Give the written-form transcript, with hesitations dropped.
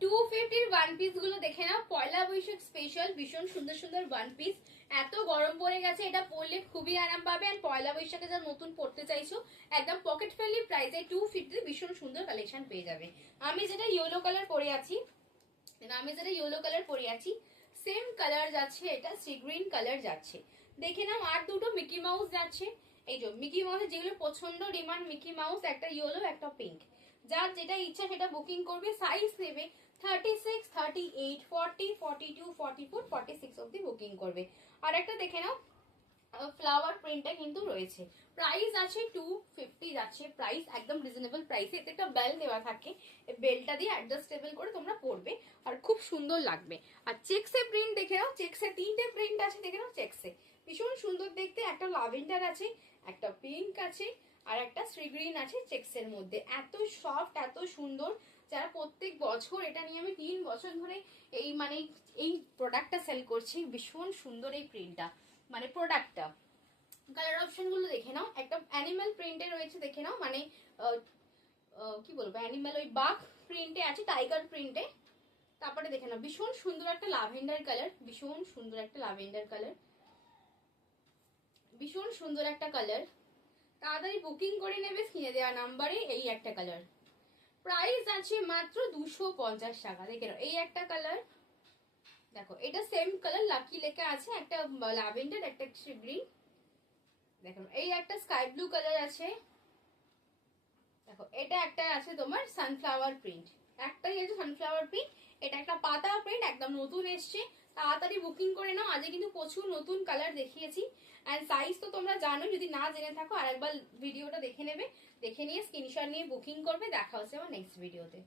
250 one piece গুলো দেখে নাও, পয়লা Boishakh special ভীষণ সুন্দর সুন্দর ওয়ান পিস। এত গরম পড়ে গেছে, এটা পরলে খুবই আরাম পাবে। আর পয়লা বৈশাখে যা নতুন পড়তে চাইছো একদম পকেট ফ্রেন্ডলি প্রাইসে 250 ভীষণ সুন্দর কালেকশন পেয়ে যাবে। আমি যেটা ইয়েলো কালার পরে আছি সেম কালার যাচ্ছে, এটা সি গ্রিন কালার যাচ্ছে। দেখে নাও, আর দুটো মিকি মাউস যাচ্ছে। এই যে মিকি মাউসের যেগুলো পছন্দ ডিমান্ড মিকি মাউস, একটা ইয়েলো একটা পিঙ্ক। যার যেটা ইচ্ছা সেটা বুকিং করবে। সাইজ নেবে 36, 38, 40, 42, 44, 46 অব্দি বুকিং করবে। আর একটা দেখে নাও, ফ্লাওয়ার প্রিন্টটা কিন্তু রয়েছে। প্রাইস আছে 250 যাচ্ছে প্রাইস, একদম রিজনেবল প্রাইসে। এতে একটা বেল দেওয়া থাকে, বেলটা দিয়ে অ্যাডজাস্টেবল করে তোমরা পরবে আর খুব সুন্দর লাগবে। আর চেক্সে প্রিন্ট দেখে নাও, চেক্সে 3টে প্রিন্ট আছে দেখে নাও। চেক্সে ভীষণ সুন্দর দেখতে, একটা লাভেন্ডার আছে, একটা পিঙ্ক আছে, আর একটা শ্রী গ্রিন আছে চেক্সের মধ্যে। এত সফট, এত সুন্দর। যারা প্রত্যেক বছর, এটা নিয়ে আমি 3 বছর ধরে এই প্রোডাক্টটা সেল করছি। ভীষণ সুন্দর এই প্রিন্টটা, প্রোডাক্টটা। কালার অপশন গুলো দেখে নাও, একটা অ্যানিমাল প্রিন্টে রয়েছে দেখে নাও, কি বলবো, অ্যানিমাল ওই বাঘ প্রিন্টে আছে, টাইগার প্রিন্টে। তারপরে দেখে নাও ভীষণ সুন্দর একটা লাভেন্ডার কালার, ভীষণ সুন্দর একটা লাভেন্ডার কালার, ভীষণ সুন্দর একটা কালার। তাড়াতাড়ি বুকিং করে নেবে স্ক্রিনে দেওয়া নাম্বারে। এই একটা কালার, প্রাইস আছে মাত্র 250 টাকা। দেখে নাও, এই একটা কালার দেখো, এটা সেম কালার লাকি লেখা আছে, একটা ল্যাভেন্ডার একটা গ্রিন। দেখো এই একটা স্কাই ব্লু কালার আছে। দেখো এটা একটা আছে তোমার সানফ্লাওয়ার প্রিন্ট, একটাই আছে সানফ্লাওয়ার প্রিন্ট। এটা একটা পাতা প্রিন্ট, একদম নতুন এসছে। তাড়াতাড়ি বুকিং করে নাও, আজকে কিন্তু প্রচুর নতুন কালার দেখিয়েছি। অ্যান্ড সাইজ তো তোমরা জানো, যদি না জেনে থাকো আরেকবার ভিডিওটা দেখে নেবে, দেখে নিয়ে স্ক্রিনশট নিয়ে বুকিং করবে। দেখা হচ্ছে আমার নেক্সট ভিডিওতে।